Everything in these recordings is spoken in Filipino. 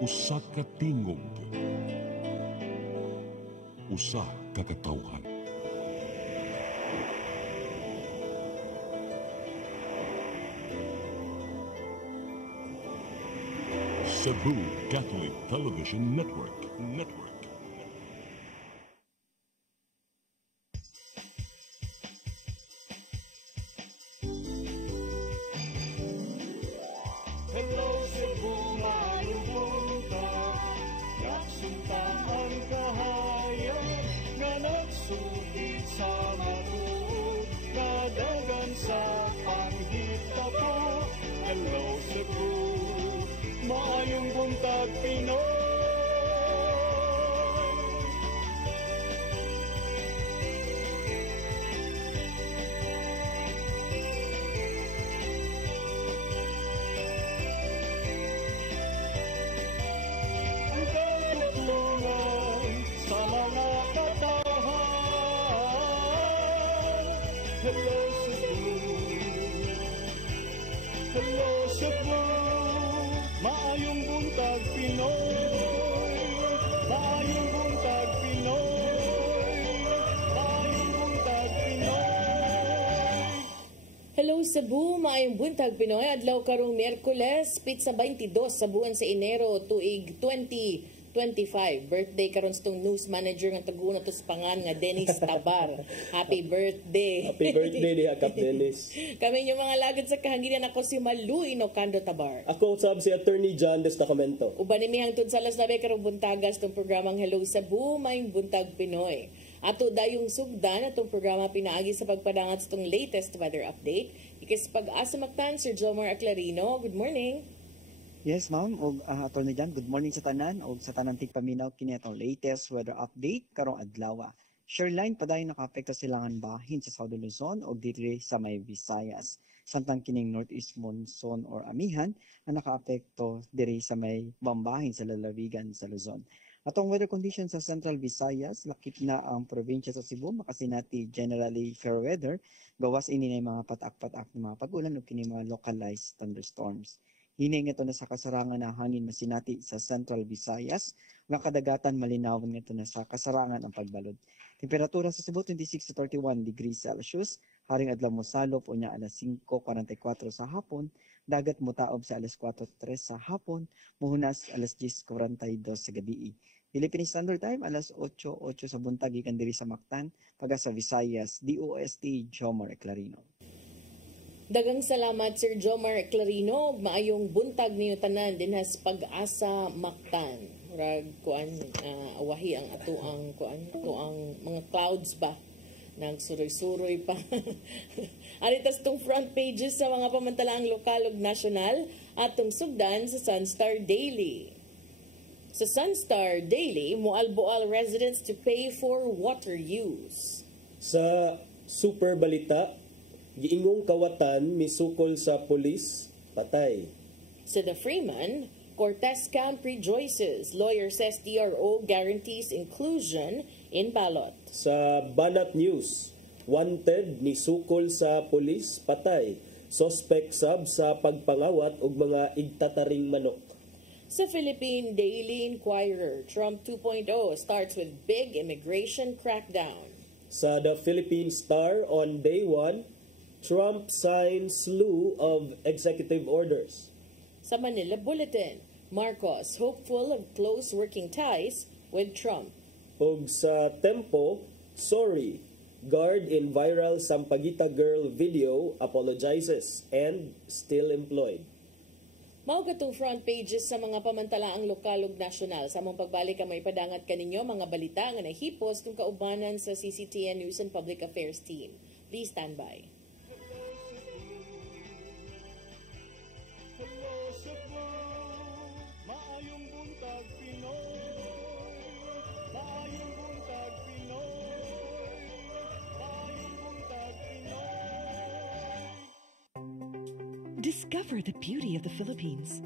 Usa ka tingog, usa ka katawhan. Cebu Catholic Television Network. Hello Cebu, mayong buntag, nagsunta ang kahayag, nga nagsugid sa matuod, nadagan sa panghitabo. Hello Cebu, mayong buntag Pinoy. Hello Cebu, hello Cebu, maayong buntag Pinoy, maayong buntag Pinoy, maayong buntag Pinoy. Hello Cebu, maayong buntag Pinoy. Adlaw karong Miyerkules, pizza 22 sa buwan sa Enero tuig 2025. Birthday karon sa tong news manager nga taguon nato sa pangan nga Dennis Tabar. Happy birthday. Happy birthday ni Kap Dennis. Kami yung mga lagad sa kahanginan, ako si Maluy Nocando Tabar. Ako sab si Attorney John Destacamento. Uban ni hangtod sa alas 9 karong buntagas tong programang Hello Cebu, maayong buntag Pinoy. Ato dayong sugdan atong programa pinaagi sa pagpadangat sa tong latest weather update. Ikis pag-asa Mactan, Sir Jomar Aclarino. Good morning. Yes, ma'am. Og Attorney Jan, good morning sa tanan og sa tanan tigpaminaw kini atong latest weather update karong adlaw. Shoreline padayon nakaapekto silangan bahin sa Southern Luzon og diri sa may Visayas. Samtang kining northeast monsoon or amihan na nakaapekto diri sa may bambahin sa lalawigan sa Luzon. Atong weather conditions sa Central Visayas, lakip na ang probinsya sa Cebu, makasinati generally fair weather, gawas ini na mga patak-patak na mga pag-ulan o kini mga localized thunderstorms. Hining ito na sa kasarangan na hangin masinati sa Central Visayas, nga kadagatan malinawon ito na sa kasarangan ang pagbalod. Temperatura sa Cebu 26 to 31 degrees Celsius, haring adlaw mo salop o niya alas 5:44 sa hapon, dagat mo taob sa alas 4:03 sa hapon, muhunas alas 10:42 sa gabi. Philippine Standard Time alas 8:08 sa buntag ikan diri sa Mactan, paga sa Visayas, DOST Jomar Aclarino. Dagang salamat Sir Jomar Clarino, maayong buntag niyo tanan dinhas pag-asa Mactan. Murag kuan awahi ang atuang mga clouds ba nagsuroy-suroy pa. Aritas tong front pages sa mga pamantalaang lokal ug nasyonal atong sugdan sa Sunstar Daily. Sa Sunstar Daily, mualboal residents to pay for water use. Sa Super Balita, giingong kawatan misukol sa pulis, patay. Sa The Freeman, Cortez Camp rejoices. Lawyer says DRO guarantees inclusion in ballot. Sa Banat News, wanted ni sukol sa pulis, patay. Suspect sab sa pagpangawat og mga igtataring manok. Sa Philippine Daily Inquirer, Trump 2.0 starts with big immigration crackdown. Sa The Philippine Star, on day 1, Trump signs slew of executive orders. Sa Manila Bulletin, Marcos hopeful of close working ties with Trump. Ug sa Tempo, sorry, guard in viral Sampaguita girl video apologizes and still employed. Mao katong front pages sa mga pamantalaang lokal ug nasyonal. Sa among pagbalik ka may padangat kaninyo mga balita nga nahipos kung kaubanan sa CCTN News and Public Affairs team. Please stand by. Hello Cebu, maayong buntag Pinoy, maayong buntag Pinoy, maayong buntag Pinoy. Discover the beauty of the Philippines.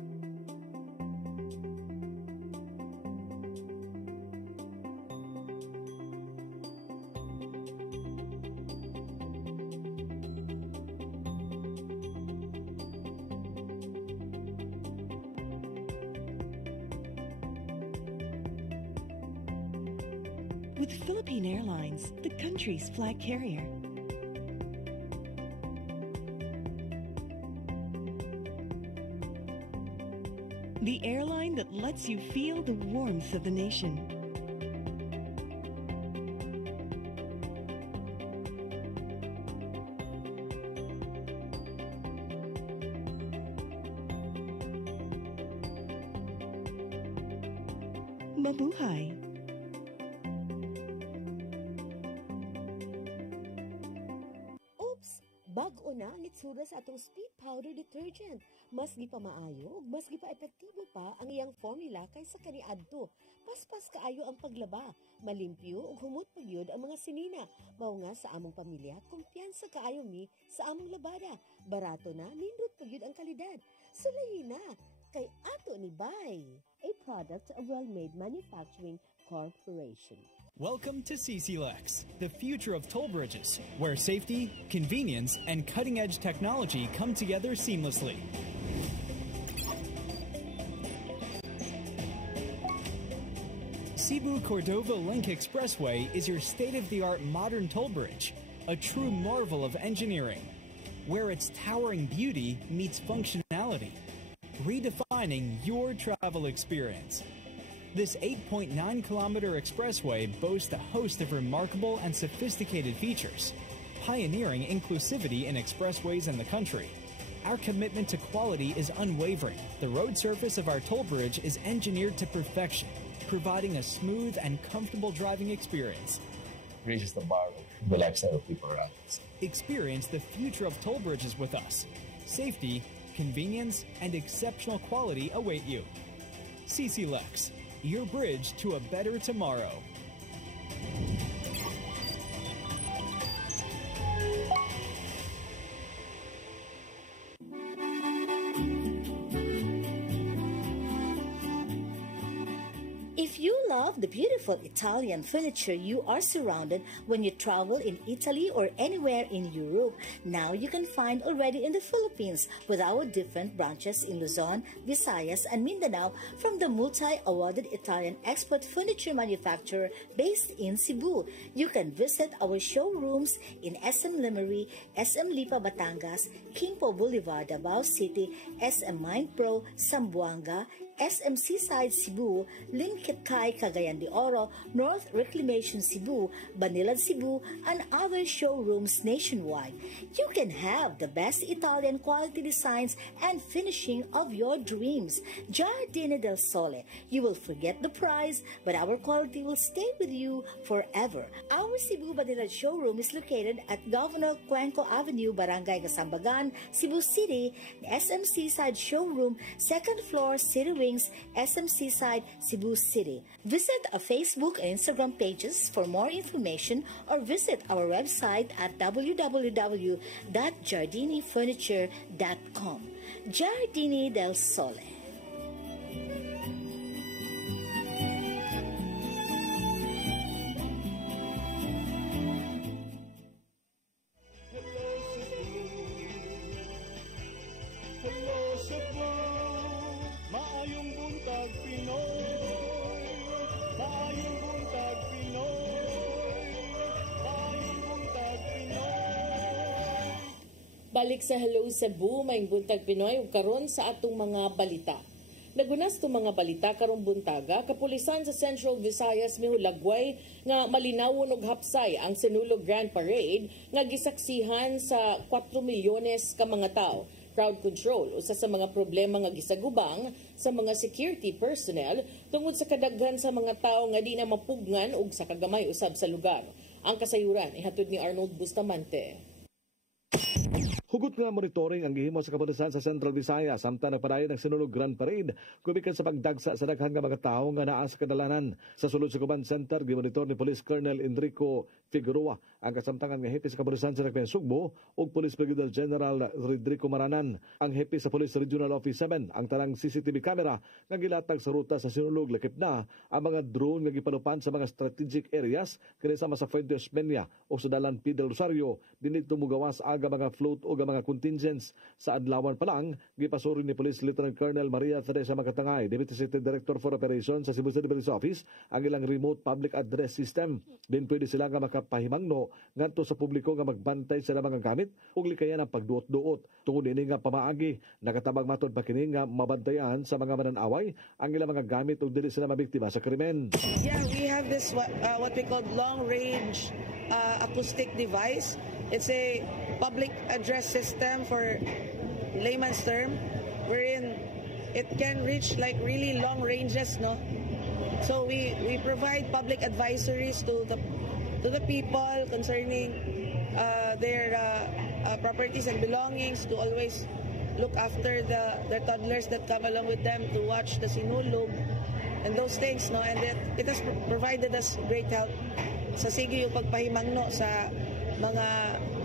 with Philippine Airlines, the country's flag carrier. The airline that lets you feel the warmth of the nation. Mabuhay! Oops! Bag-o na ang itsura sa atong speed powder detergent. Mas gipamaayo, mas gipa-epektibo pa ang iyang formula kaysa kaniadto. Paspas kaayo ang paglaba, malimpyo ug humot pagyud ang mga sinina. Mao nga sa among pamilya, kumpiyansa kaayo mi sa among labada. Barato na, nindot pagyud ang kalidad. Sulayi na kay ato ni Bay, a product of Well-Made Manufacturing Corporation. Welcome to CCLEX, the future of toll bridges, where safety, convenience, and cutting-edge technology come together seamlessly. Cebu-Cordova Link Expressway is your state-of-the-art modern toll bridge, a true marvel of engineering, where its towering beauty meets functionality, redefining your travel experience. This 8.9-kilometer expressway boasts a host of remarkable and sophisticated features, pioneering inclusivity in expressways in the country. Our commitment to quality is unwavering. The road surface of our toll bridge is engineered to perfection, providing a smooth and comfortable driving experience. Raises the bar of the lifestyle of people around us. Experience the future of toll bridges with us. Safety, convenience, and exceptional quality await you. CCLEX, your bridge to a better tomorrow. If you love the beautiful Italian furniture you are surrounded when you travel in Italy or anywhere in Europe, now you can find already in the Philippines with our different branches in Luzon, Visayas, and Mindanao from the multi-awarded Italian export furniture manufacturer based in Cebu. You can visit our showrooms in SM Lemery, SM Lipa Batangas, Kingpo Boulevard, Davao City, SM Mindpro, Zamboanga, SM Seaside Cebu, Linkitcay, Cagayan de Oro, North Reclamation Cebu, Banilad Cebu, and other showrooms nationwide. You can have the best Italian quality designs and finishing of your dreams. Giardini del Sole. You will forget the price, but our quality will stay with you forever. Our Cebu Banilad showroom is located at Governor Cuenco Avenue, Barangay Gasambagan, Cebu City. The SM Seaside showroom, second floor, City Wings, SM Seaside, Cebu City. Visit our Facebook and Instagram pages for more information or visit our website at www.giardinifurniture.com. Giardini del Sole. Hello Cebu, maayong buntag Pinoy, maayong buntag Pinoy, maayong buntag Pinoy. Balik sa Hello Cebu, maing buntag Pinoy ug karon sa atong mga balita. Nagunas to mga balita karong buntaga, kapulisan sa Central Visayas mihulagway nga malinawon og hapsay ang Sinulog Grand Parade nga gisaksihan sa 4 milyones ka mga tawo. Crowd control, usa sa mga problema nga gisagubang sa mga security personnel tungod sa kadaghan sa mga tawo nga di na mapugngan og sa kagamay usab sa lugar. Ang kasayuran ihatod ni Arnold Bustamante. Hugot nga monitoring ang gihimo sa kapulisan sa Central Visayas samtang nagpadayon ng Sinulog Grand Parade kumikan sa pagdagsa sa daghan nga mga tawo nga naa sa kadalanan. Sa sulod sa Command Center, gimonitor ni Police Colonel Enrico Figueroa ang kasamtangan nga hepe sa kapulisan sa Dakbayan Sugbo ug Police Brigadier General Rodrigo Maranan. Ang hepe sa Police Regional Office 7 ang tanang CCTV camera nga gilatag sa ruta sa Sinulog, lakip na ang mga drone nga gipalupan sa mga strategic areas kini sama sa Fuente Osmeña o sa Dalan P. del Rosario dinito mugawas aga mga float o mga contingents. Sa adlawan pa lang, gipasuri ni Police Lieutenant Colonel Maria Teresa Makatangay, Deputy City Director for Operations sa Cebu City Police Office, ang ilang remote public address system. Din pwede sila nga makapahimangno ngadto sa publiko nga magbantay sa mga gamit ug likayan ang pagduot-duot. Tungod ini nga pamaagi, nakatabang matod pa kini nga mabantayan sa mga mananaway ang ilang mga gamit ug dili sila mabiktima sa krimen. Yeah, we have this what we call long-range acoustic device. It's a public address system for layman's term, wherein it can reach like really long ranges, no? So we provide public advisories to the people concerning their properties and belongings, to always look after their toddlers that come along with them, to watch the sinulog and those things, no? And it has provided us great help sa sige yung pagpahimangno sa mga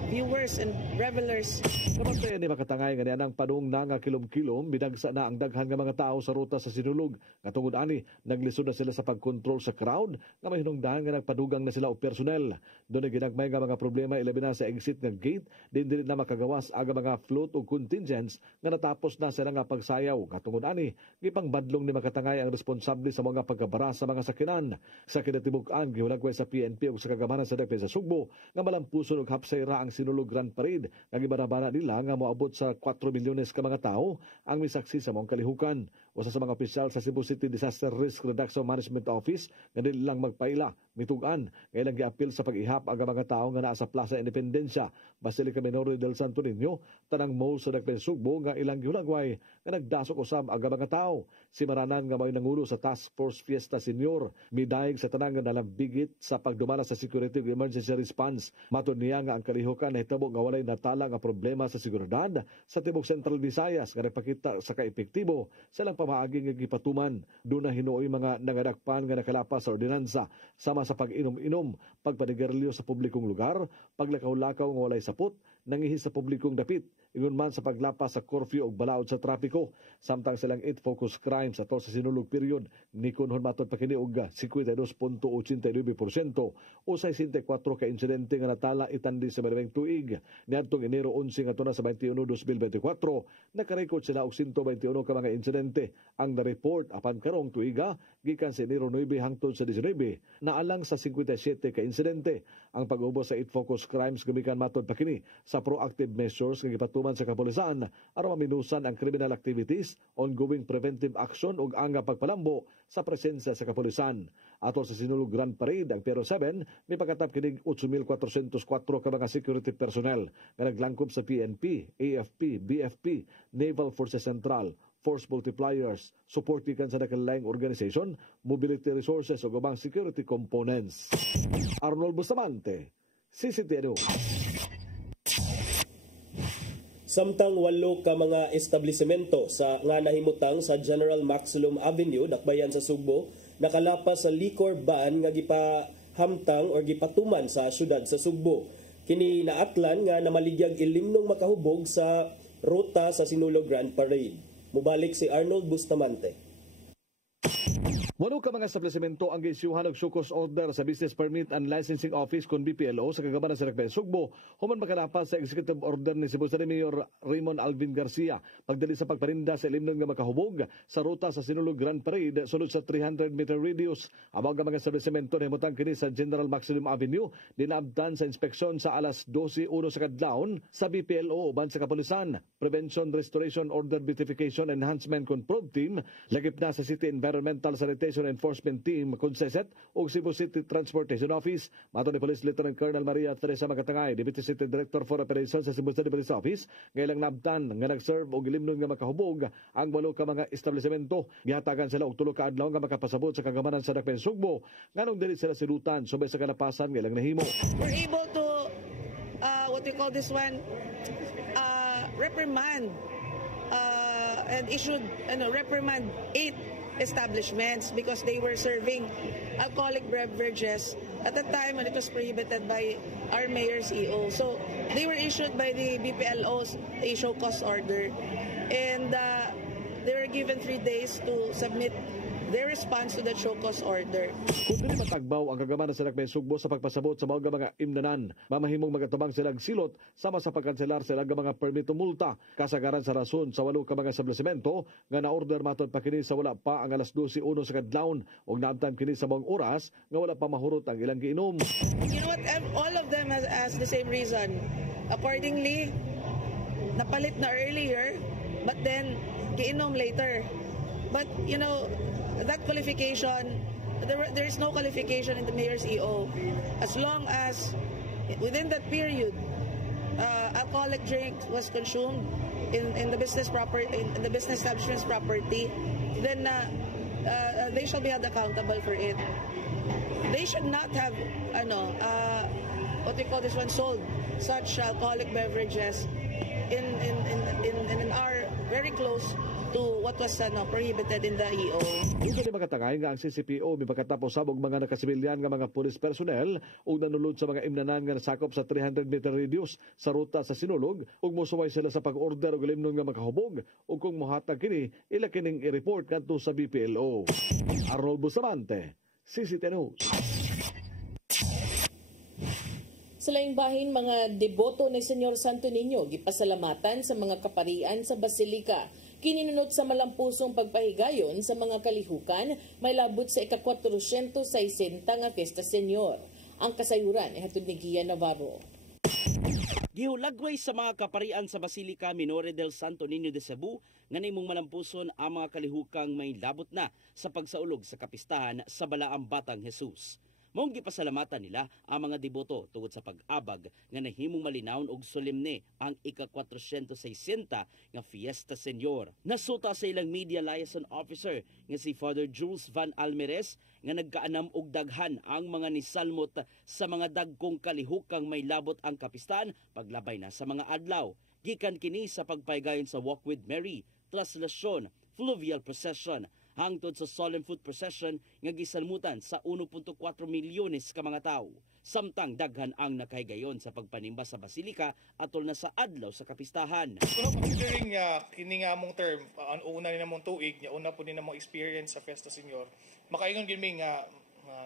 viewers and revelers. Kapag ni Makatangay nga niyanang padung na nga kilom-kilom, bidagsa na ang daghan nga mga tao sa ruta sa sinulog. Nga tungod ani, naglisod na sila sa pagkontrol sa crowd, nga may hinungdahan nga nagpadugang na sila o personnel. Doon ay ginagmay nga mga problema ilabi na sa exit nga gate, din na makagawas aga mga float o contingents nga natapos na sila nga pagsayaw. Nga tungod ani, gipangbadlong ni Makatangay ang responsable sa mga pagkabara sa mga sakinan. Sa kinatibuk-an, gihulagway sa PNP o sa kagamanan sa Dapit sa Sugbo, nga malampuson og hapsay ra ang sinulog Grand Parade, nga gibarabara nila nga moabot sa 4 milyones ka mga tao ang misaksi sa mong kalihukan. Usa sa mga opisyal sa Cebu City Disaster Risk Reduction Management Office nga dili lang magpaila, mitugan, nga ilang giapil sa pag-ihap ang mga tao nga naa sa Plaza Independencia, Basilica Menor del Santo Niño, tanang mall sa Dapit Sugbo nga ilang gihulagway nga nagdasok usab ang mga tao. Si Maranan nga may nangulo sa Task Force Fiesta Senior, midayeg sa tanang nga nalambigit sa pagdumala sa security ug emergency response. Matod niya nga ang kalihukan nahitabo nga walay natala nga problema sa seguridad sa tibok Central Visayas nga nagpakita sa kaepektibo sa ilang pamaagi nga gipatuman. Doon na hinuoy mga nangadakpan nga nakalapas sa ordinansa sama sa pag-inom-inom, pagpanigarilyo sa publikong lugar, paglakaw-lakaw nga walay sapot, nangihis sa publikong dapit, ingon man sa paglapas sa curfew o balaod sa trapiko. Samtang silang 8 focus crimes atol sa sinulog period, ni kunhon matod pa kini og 52.89% o 64 ka insidente nga natala itandi sa maraming tuig. Niadtong Enero 11 ngadto na sa 21, 2024, nakarekord sila og 121 ka mga insidente. Ang na-report apan karong tuiga gikan sa Enero 9 hangtod sa 19 naalang sa 57 ka insidente. Ang pag-ubos sa 8 focus crimes gumikan matod pa kini sa proactive measures nga gipatuman sa kapulisan aron maminusan ang criminal activities, ongoing preventive action ug ang pagpalambo sa presensya sa kapulisan. Atol sa sinulog Grand Parade, ang Pero 7 may pagkatap kining 8,404 ka mga security personnel nga naglangkob sa PNP, AFP, BFP, Naval Forces Central, Force Multipliers, support gikan sa nakalaing organization, mobility resources ug ubang security components. Arnold Bustamante, CCTV. Samtang 8 ka mga establisemento sa nga nahimutang sa General Maximum Avenue, Dakbayan sa Sugbo, nakalapas sa liquor ban nga gipahamtang or gipatuman sa syudad sa Sugbo. Kini naatlan nga namaligyag ilimnong makahubog sa ruta sa Sinulog Grand Parade. Mubalik si Arnold Bustamante. Walo ka mga establishmento ang giisyuhan og sukos order sa Business Permit and Licensing Office kon BPLO sa kagamanan sa Dakbayan Sugbo human makalapas sa executive order ni Cebu City Mayor Raymond Alvin Garcia pagdali sa pagparinda sa ilimnon nga makahubog sa ruta sa Sinulog Grand Parade sulod sa 300-meter radius. Among nga mga establishmento nahimutang kini sa General Maximum Avenue dinabdan sa inspeksyon sa alas 12:01 sa kadlawon sa BPLO uban sa kapulisan. Prevention, Restoration, Order, Beautification, Enhancement Control Team lagip na sa City Environmental Sanitation Enforcement Team Conceset o Cebu City Transportation Office. Mato ni Police Lieutenant Colonel Maria Teresa Makatangay, Deputy City Director for Operations sa Cebu City Police Office, ngailang nabtan nga nag-serve o gilimnon nga makahubog ang 8 ka mga establishmento. Gihatagan sila og 3 ka adlaw nga makapasabot sa kagamanan sa Dakbayan Sugbo nganong dili sila silutan subay sa kalapasan ngailang nahimo. We're able to what we call this one reprimand and issued reprimand 8 establishments because they were serving alcoholic beverages at the time when it was prohibited by our mayor's EO. So they were issued by the BPLO's show cause order, and they were given 3 days to submit their response to the show cause order. Kung dili matagbaw ang kagamanan sa may sugbo sa pagpasabot sa mga imnanan, mamahimong magatabang silang silot sama sa pagkanselar sila mga permito multa. Kasagaran sa rason sa 8 ka mga establishmento nga na-order matod pa kini sa wala pa ang alas 12:01 sa kadlawon ug naabtan kini sa mga oras nga wala pa mahurot ang ilang giinom. You know what? All of them has the same reason. Accordingly, napalit na earlier, but then giinom later. But you know, that qualification, there is no qualification in the mayor's EO. As long as within that period, alcoholic drink was consumed in the business in the business establishment's property, then they shall be held accountable for it. They should not have what we call this one, sold such alcoholic beverages in an hour very close to what was prohibited in the EO. Ito ni makatangay nga ang CCPO may pagkatapos sabog mga nakasibilyan nga mga police personnel ug nanulod sa mga imnanan nga nasakop sa 300-meter radius sa ruta sa Sinulog ug mosuway sila sa pag-order og limnon nga makahubog ug kung mohatag kini ila kining i-report kadto sa BPLO. Arnol Bustamante, CCTV News. Sa laing bahin, mga deboto ni Senyor Santo Niño gipasalamatan sa mga kaparian sa Basilika. Kininunot sa malampusong pagpahigayon sa mga kalihukan, may labot sa ika-460 nga Fiesta Senyor. Ang kasayuran ay hatod ni Gia Navarro. Gihulagway sa mga kaparian sa Basilika Minore del Santo Niño de Cebu nga nimong malampuson ang mga kalihukang may labot na sa pagsaulog sa kapistahan sa Balaang Batang Jesus. Mong gipasalamatan nila ang mga deboto tungod sa pag-abag nga nahimong malinawon og solemne ang ika-460 nga Fiesta Senyor. Nasuta sa ilang media liaison officer nga si Father Jules Van Almeres nga nagkaanam og daghan ang mga nisalmot sa mga dagkong kalihukang may labot ang kapistahan paglabay na sa mga adlaw. Gikan kini sa pagpahigayon sa Walk with Mary, Traslasyon, Fluvial Procession, hangtod sa Solemn Foot Procession nga gisalmutan sa 1.4 milyones ka mga tawo. Samtang daghan ang nakahigayon sa pagpanimba sa Basilika atol na sa adlaw sa kapistahan. Considering kini nga among term, ang una ni namong tuig, una po ni namong experience sa Fiesta Senyor, makaingon gyud mi nga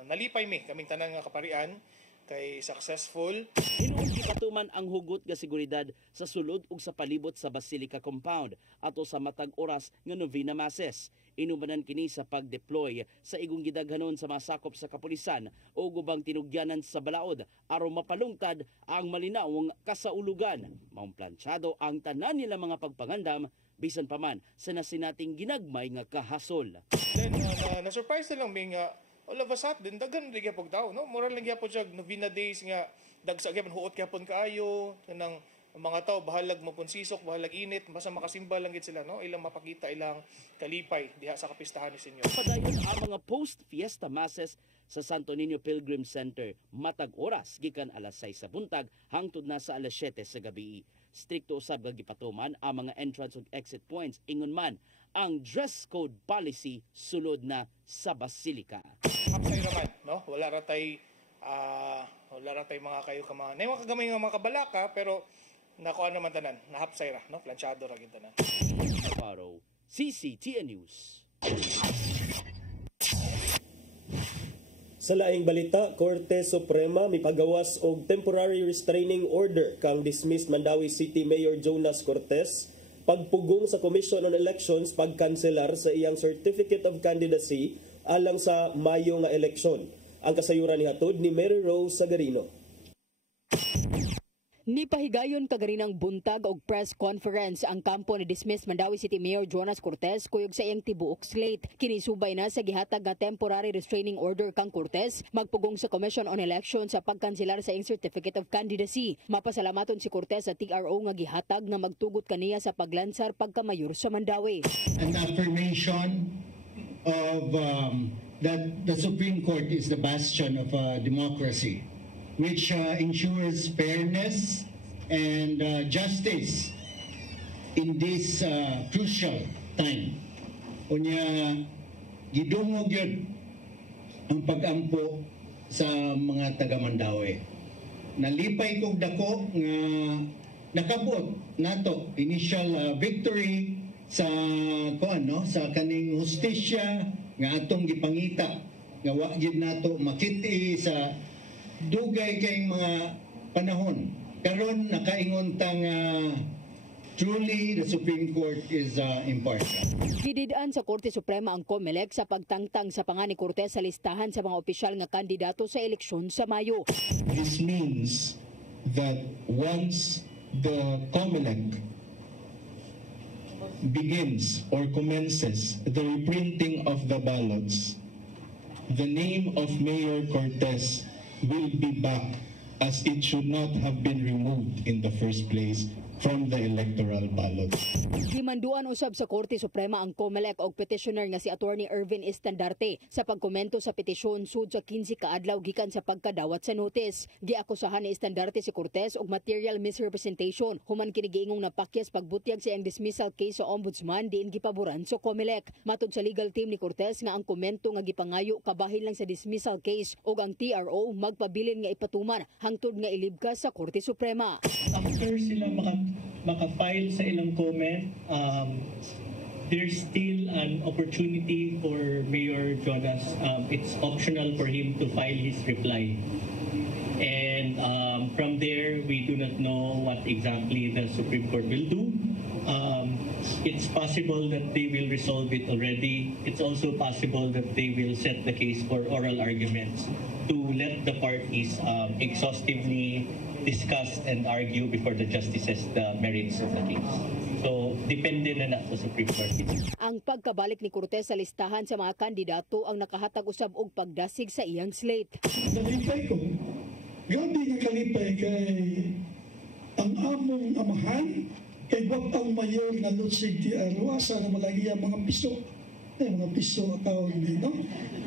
nalipay mi kaming tanan nga kaparian kay successful. Hinuon gipatuman ang hugot nga seguridad sa sulod ug sa palibot sa Basilika Compound ato sa matag oras nga novena masses. Inubanan kini sa pag-deploy sa igong gidaghanon sa masakop sa kapulisan o gubang tinugyanan sa balaod aron mapalungtad ang malinawong kasaulugan. Maong plansyado ang tanan nila mga pagpangandam bisan pa man sa nasinating ginagmay nga kahasol. Then na-surprise na lang mi nga all of a sudden daghan ri gyapon daw, no? Moral lang gyapon siya novena days nga dagsa gyapon huot gyapon kaayo kanang mga tao bahalag mapunsisok, bahalag init, basta makasimba lang gid sila, no? Ilang mapakita ilang kalipay diha sa kapistahan ni Senyor. Padayon ang mga post-fiesta masses sa Santo Niño Pilgrim Center matag oras gikan alas 6 sa buntag hangtod na sa alas 7 sa gabi. Strikto usab nga gipatuman ang mga entrance ug exit points ingon man ang dress code policy sulod na sa Basilika. Hapsay naman, no? Wala ra tay mga kayo ka mga nay mga kagamay nga mga kabalaka pero nakuha naman tanan, nahapsay ra, no? Planchado ra gid tanan. Navarro, CCTN News. Sa laing balita, Korte Suprema mipagawas og temporary restraining order kang dismissed Mandawi City Mayor Jonas Cortez pagpugong sa Commission on Elections pagkanselar sa iyang Certificate of Candidacy alang sa Mayo nga eleksyon. Ang kasayuran ni hatod ni Mary Rose Sagarino. Nipahigayon kagarinang buntag og press conference ang kampo ni dismissed Mandawi City Mayor Jonas Cortez kuyog sa iyang tibuok slate. Kinisubay na sa gihatag nga temporary restraining order kang Cortez magpugong sa Commission on Elections sa pagkanselar sa iyang Certificate of Candidacy. Mapasalamaton si Cortez sa TRO nga gihatag nga magtugot kaniya sa paglansar pagkamayor sa Mandawi. An affirmation of that the Supreme Court is the bastion of democracy, which ensures fairness and justice in this crucial time. Unya, gidungog yun ang pag-ampo sa mga taga-Mandawi. Nalipay kog dako nga nakabot nato initial victory sa kuan no sa kaning hustisya nga atong gipangita nga wa gid nato makit-i sa dugay kay mga panahon. Karon nakaingon ta nga truly the Supreme Court is impartial. Gididaan sa Korte Suprema ang COMELEC sa pagtangtang sa pangan ni Cortez sa listahan sa mga opisyal nga kandidato sa eleksyon sa Mayo. This means that once the COMELEC begins or commences the reprinting of the ballots, the name of Mayor Cortez will be back as it should not have been removed in the first place from the electoral ballot. Himanduan usab sa Korte Suprema ang COMELEC og petitioner nga si Attorney Ervin Estandarte sa pagkomento sa petisyon sud sa 15 ka adlaw gikan sa pagkadawat sa notice. Giakusahan ni Estandarte si Cortez og material misrepresentation human kini giingong napakyas pagbutyag sa iyang dismissal case sa ombudsman diin gipaboran sa COMELEC. Matud sa legal team ni Cortez nga ang komento nga gipangayo kabahin lang sa dismissal case ug ang TRO magpabilin nga ipatuman hangtod nga ilibkas sa Korte Suprema. After sila maka-file sa ilang comment, there's still an opportunity for Mayor Jonas. It's optional for him to file his reply. And from there, we do not know what exactly the Supreme Court will do. It's possible that they will resolve it already. It's also possible that they will set the case for oral arguments to let the parties exhaustively discuss and argue before the justices the merits of the case. So, depende na sa Supreme Court. Ang pagkabalik ni Cortez sa listahan sa mga kandidato ang nakahatag usab og pagdasig sa iyang slate. Nalipay ko. Grabe nga kalipay kay ang among amahan kay wapang mayor na Lutsig TRO asa na malagi ang mga piso. Mga piso tawag din, no?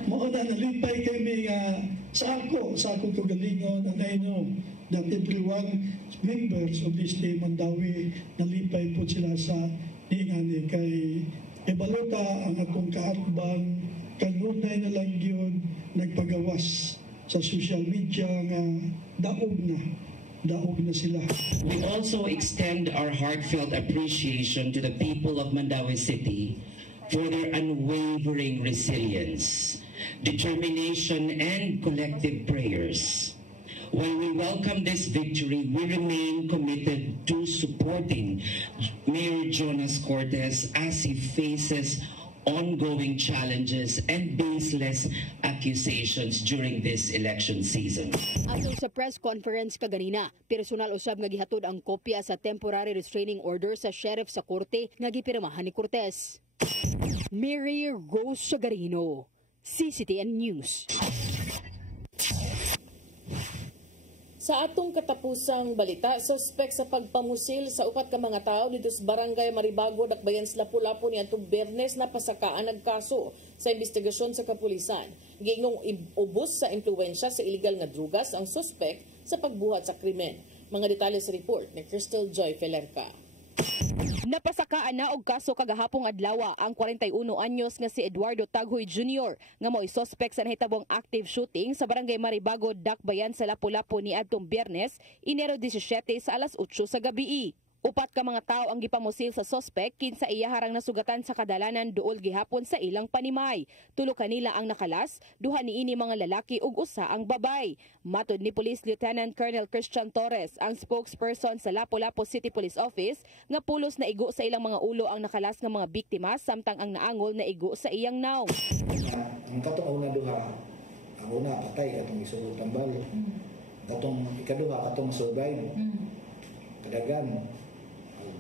Mauna nalipay kay may sa ako kagalingon and I know that everyone members of this day Mandawi nalipay po sila sa niingani kay ibalota ang atong kaatbang kanunay na lang yun nagpagawas sa social media nga daog na sila. We also extend our heartfelt appreciation to the people of Mandawi City for their unwavering resilience, determination, and collective prayers. While we welcome this victory, we remain committed to supporting Mayor Jonas Cortez as he faces ongoing challenges and baseless accusations during this election season. Ato sa press conference kaganina, personal usab nga gihatod ang kopya sa temporary restraining order sa sheriff sa korte nga gipirmahan ni Cortez. Mary Rose Sagarino, CCTN News. Sa atong katapusang balita, suspect sa pagpamusil sa upat ka mga tao dito sa Barangay Maribago, Dakbayan sa Lapu-Lapu ni atong Bernes na pasakaan nagkaso sa investigasyon sa kapulisan. Giingong ubos sa impluwensya sa illegal nga drugas ang suspect sa pagbuhat sa krimen. Mga detalye sa report ni Crystal Joy Felerca. Napasakaan na og kaso kagahapong adlaw ang 41 anyos nga si Eduardo Taghoy Jr. nga mo'y suspect sa nahitabong active shooting sa Barangay Maribago, Dakbayan sa Lapu-Lapu ni adtong Biyernes, Enero 17 sa alas 8 sa gabi. Upat ka mga tao ang gipamusil sa suspect kinsa iya harang nasugatan sa kadalanan duol gihapon sa ilang panimay. Tulo kanila ang nakalas, duha niini mga lalaki ug usa ang babay. Matud ni Police Lieutenant Colonel Christian Torres, ang spokesperson sa Lapu-Lapu City Police Office, nga pulos na igo sa ilang mga ulo ang nakalas nga mga biktima samtang ang naangol na igo sa iyang naong. Ang katong una duha, ang una patay katong isugot ang balo. Katong ikaduha katong survive. Kadagan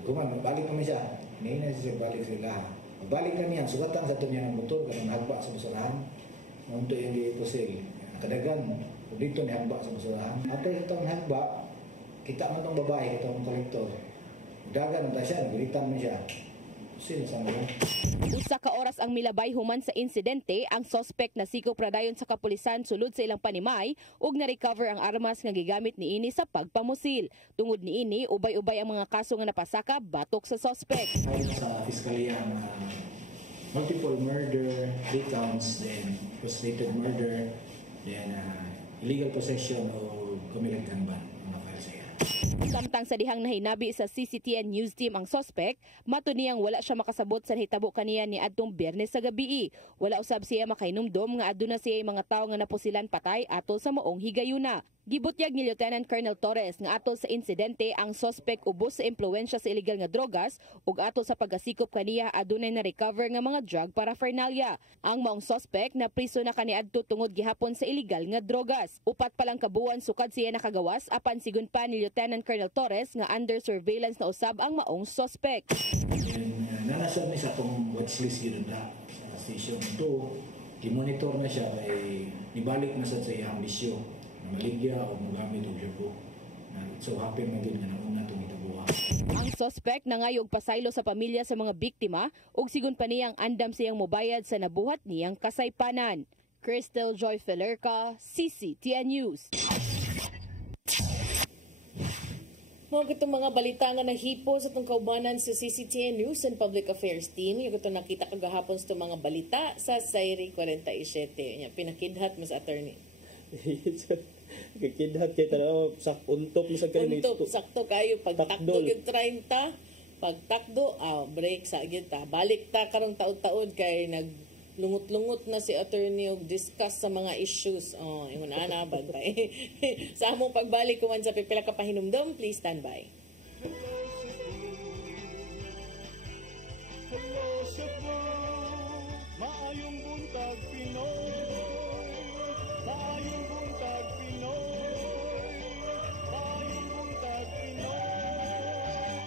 Guman, balik naman siya. Ngayon na siya balik sila. Balik na niya, sugatan sa ito niya ng motor, kanang hagba sa musulahan. Ngunto yung ditusil. Kadagan, dito ni hagba sa musulahan. Ato itong hagba, kita man itong babae, itong kolektor. Dagan na siya, nagalitan mo siya. Usa ka oras ang milabay human sa insidente, ang suspect na sikop radayon sa kapulisan sulod sa ilang panimay ug na-recover ang armas nga gigamit niini sa pagpamusil. Tungod niini, ubay-ubay ang mga kaso nga napasaka batok sa suspect. Ayon sa piskalya, multiple murder, 3 counts, then frustrated murder, then illegal possession o kumilag ganban ang mga file sa iya. Samtang sa dihang nahinabi sa CCTN News Team ang suspect, mato niyang wala siya makasabot sa hitabo kaniya ni adtong Biyernes sa gabi. Wala usab siya makainomdom nga aduna siya mga tawo nga napusilan patay atol sa maong higayuna. Gibutyag ni Lieutenant Colonel Torres nga atol sa insidente ang suspect ubos sa impluwensya sa illegal nga drogas ug atol sa pagasikop kaniya adunay na recover nga mga drug paraphernalia. Ang maong suspect na priso na kaniadto tungod gihapon sa illegal nga drogas. Upat pa lang kabuan sukad siya nakagawas apan sigun pa ni Lieutenant Colonel Torres nga under surveillance na usab ang maong suspect. Nanasab ni sa itong watchlist yun na sa station ito. I-monitor na siya kay nibalik na sa iyang ambisyon. Maligya o magamit o yubo. So happy na din nga nauna itong itabuha. Ang suspect nangayog pasaylo sa pamilya sa mga biktima ug sigun pa niyang andam siyang mobayad sa nabuhat niyang kasaypanan. Crystal Joy Felerca, CCTN News. Mga itong mga balita nga nahipo sa itong kaubanan sa CCTN News and Public Affairs Team. Yung ito nakita kagahapon sa mga balita sa Sayri 47. Pinakidhat mo sa attorney. Kidhat kay tanaw sa untop mo sa kanina. Untop, sakto kayo. Pagtakdo yung 30, pagtakdo, break sa kita. Balik ta karong taon-taon kay naglungot-lungot na si attorney og discuss sa mga issues. Imon ana bantay. Sa among pagbalik kuman sa pipila ka pahinumdom, please stand by. Hello Cebu, maayong buntag Pinoy. Maayong buntag Pinoy. Maayong buntag Pinoy.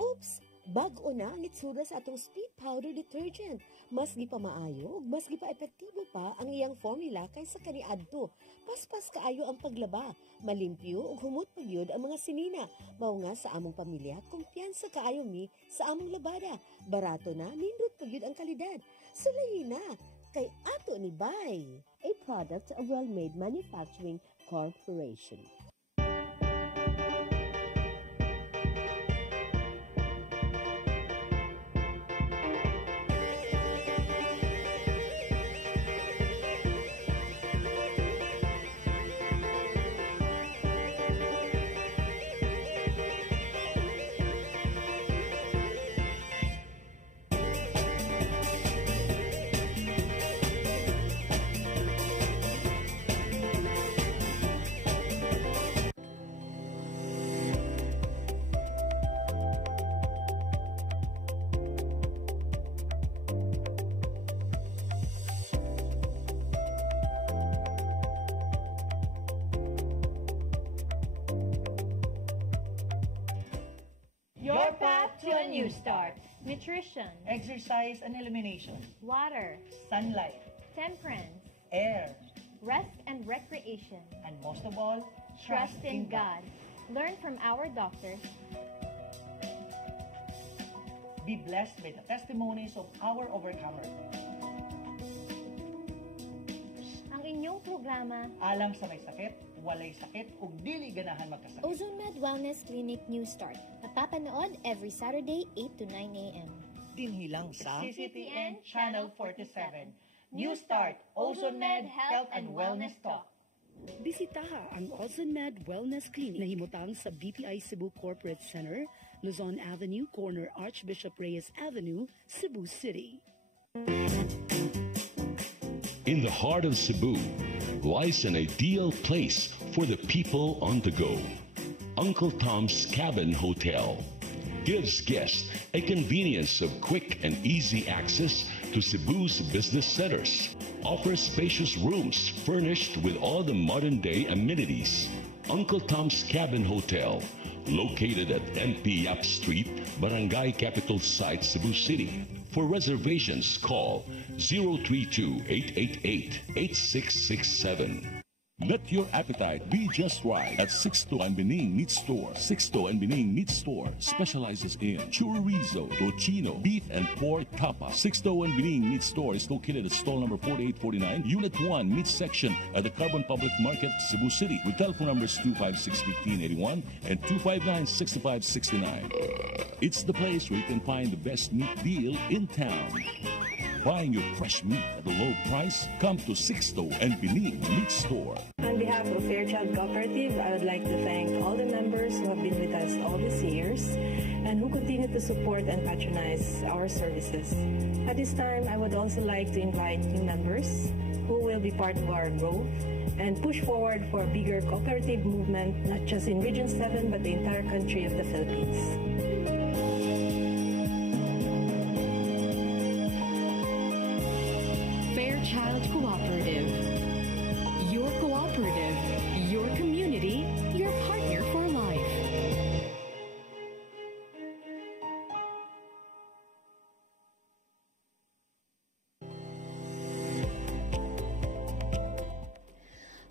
Oops! Bag-o na ang itsura sa atong speed powder detergent. Mas gipamaayo, mas gipa-epektibo pa ang iyang formula kaysa kaniadto. Paspas kaayo ang paglaba, malimpyo ug humot pagyud ang mga sinina. Mao nga sa among pamilya, kumpiyansa kaayo mi sa among labada. Barato na, nindot pagyud ang kalidad. Sulayi na kay ato ni Bay, a product of Well-Made Manufacturing Corporation. Your path to a new start. Nutrition. Exercise and elimination. Water. Sunlight. Temperance. Air. Rest and recreation. And most of all, Trust in God. Learn from our doctors. Be blessed by the testimonies of our overcomers. Ang inyong programa, Alam sa may sakit, walay sakit, ug dili ganahan magkasakit. Ozone Med Wellness Clinic New Start. Napapanood every Saturday, 8 to 9 a.m. Dinhi lang sa CCTN Channel 47. New Start, Ozone Med Health and Wellness Talk. Bisitaha ang Ozone Med Wellness Clinic na himutang sa BPI Cebu Corporate Center, Luzon Avenue, corner Archbishop Reyes Avenue, Cebu City. In the heart of Cebu lies an ideal place for the people on the go. Uncle Tom's Cabin Hotel gives guests a convenience of quick and easy access to Cebu's business centers, offers spacious rooms furnished with all the modern-day amenities. Uncle Tom's Cabin Hotel, located at MP Yap Street, Barangay Capital Site, Cebu City. For reservations, call 032-888-8667. Let your appetite be just right at Sixto and Bening Meat Store. Sixto and Bening Meat Store specializes in chorizo, tocino, beef, and pork tapas. Sixto and Bening Meat Store is located at stall number 4849, Unit 1, Meat Section at the Carbon Public Market, Cebu City, with telephone numbers 256-1581 and 259-6569. It's the place where you can find the best meat deal in town. buying your fresh meat at a low price? Come to Sixto and Bining Meat Store. On behalf of Fairchild Cooperative, I would like to thank all the members who have been with us all these years and who continue to support and patronize our services. At this time, I would also like to invite new members who will be part of our growth and push forward for a bigger cooperative movement, not just in Region 7, but the entire country of the Philippines. Fairchild Cooperative. Your cooperative, your community, your partner for life.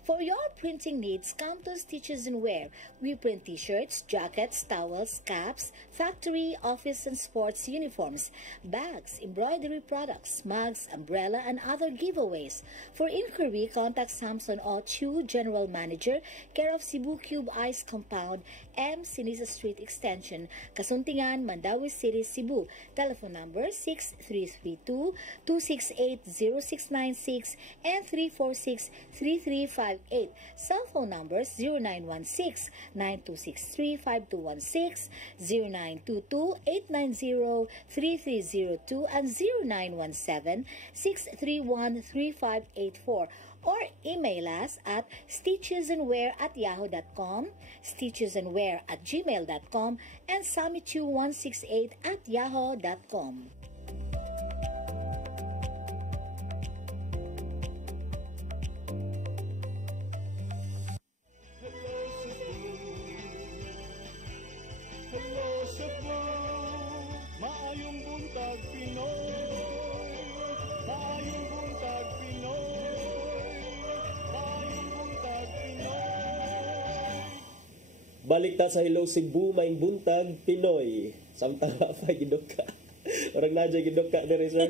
For your printing needs, come to Stitches and Wear. We print t-shirts, jackets, towels, caps, factory, office, and sports uniforms, bags, embroidery products, mugs, umbrella, and other giveaways. For inquiry, contact Samson O. Chu, General Manager, care of Cebu Cube Ice Compound, M. Sinisa Street Extension, Kasuntingan, Mandawi City, Cebu. Telephone number 6332-268-0696 and 346-3358. Cell phone numbers 0916-9263-5216, 0922-890-3302, and 0917-631-3584. Or email us at stitchesandwear@yahoo.com, stitchesandwear@gmail.com, and samichu168@yahoo.com. Hello Cebu, maayong buntag Pinoy, maayong buntag Pinoy, maayong buntag Pinoy. Balik ta sa Hello Cebu, maing buntag Pinoy. Samtang pa giduka. Orang nadya giduka diri sir.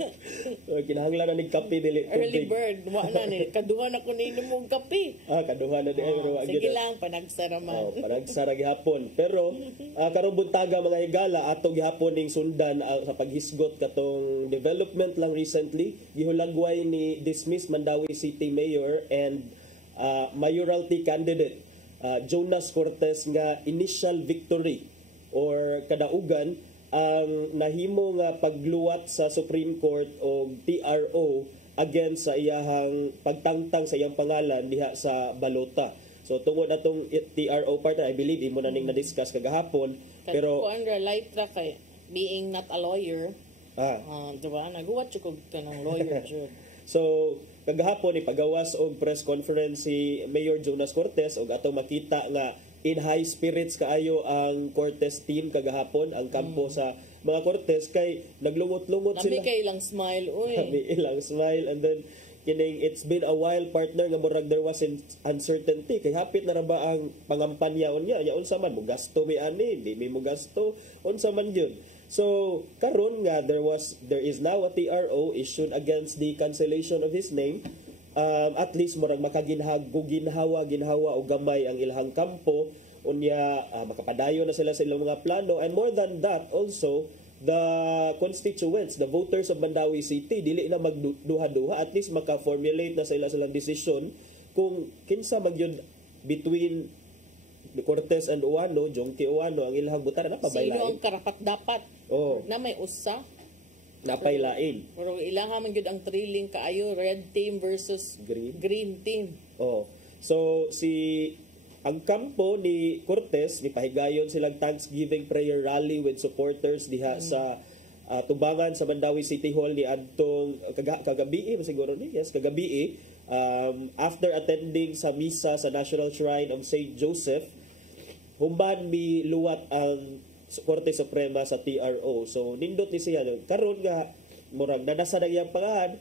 Kinahanglan na nig kape dili. Early bird, wa na ni. Kaduha na ko ni mong kape. Kaduha na di. Sige lang, panagsara man. Panagsara gihapon. Pero karong buntaga mga higala ato gihapon ning sundan sa paghisgot katong development lang recently. Gihulagway ni dismissed Mandawi City Mayor and mayoralty candidate Jonas Cortez nga initial victory or kadaugan ang nahimo nga pagluwat sa Supreme Court o TRO against sa iyahang pagtangtang sa iyang pangalan diha sa balota. So tungod atong TRO part, I believe imo na ning na-discuss kagahapon, pero ko under light track kay being not a lawyer. Diba? Naguwat ko ng lawyer jud. So kagahapon ipagawas og press conference si Mayor Jonas Cortez og atong makita nga in high spirits kaayo ang Cortez team kagahapon, ang kampo sa mga Cortez kay naglungot-lungot sila. Nami kay ilang smile, uy. Nami ilang smile, and then kining it's been a while partner nga murag there was uncertainty kay hapit na ra ba ang pangampanyaon niya unsa man mo gasto mi ani di mi mo gasto unsa man yun. So karon nga there is now a TRO issued against the cancellation of his name. At least murag ginhawa o gamay ang ilahang kampo unya makapadayon na sila sa ilang mga plano, and more than that also the constituents, the voters of Mandawi City dili na magduha-duha, at least maka-formulate na sila silang decision kung kinsa magyud between Cortez and Uwano, Jongki Uwano ang ilahang butaran na pabaylain. Sino ang karapat dapat na may usa napaylain. Pero ilaha man gyud ang thrilling kaayo, red team versus green team. So ang kampo ni Cortez ni pahigayon silang Thanksgiving prayer rally with supporters diha sa tubangan sa Mandawi City Hall ni adtong kagabi siguro ni kagabi after attending sa misa sa National Shrine of St. Joseph, humban mi luwat ang Korte Suprema sa TRO. So nindot ni siya karon nga murag nanasa na iyang pangahan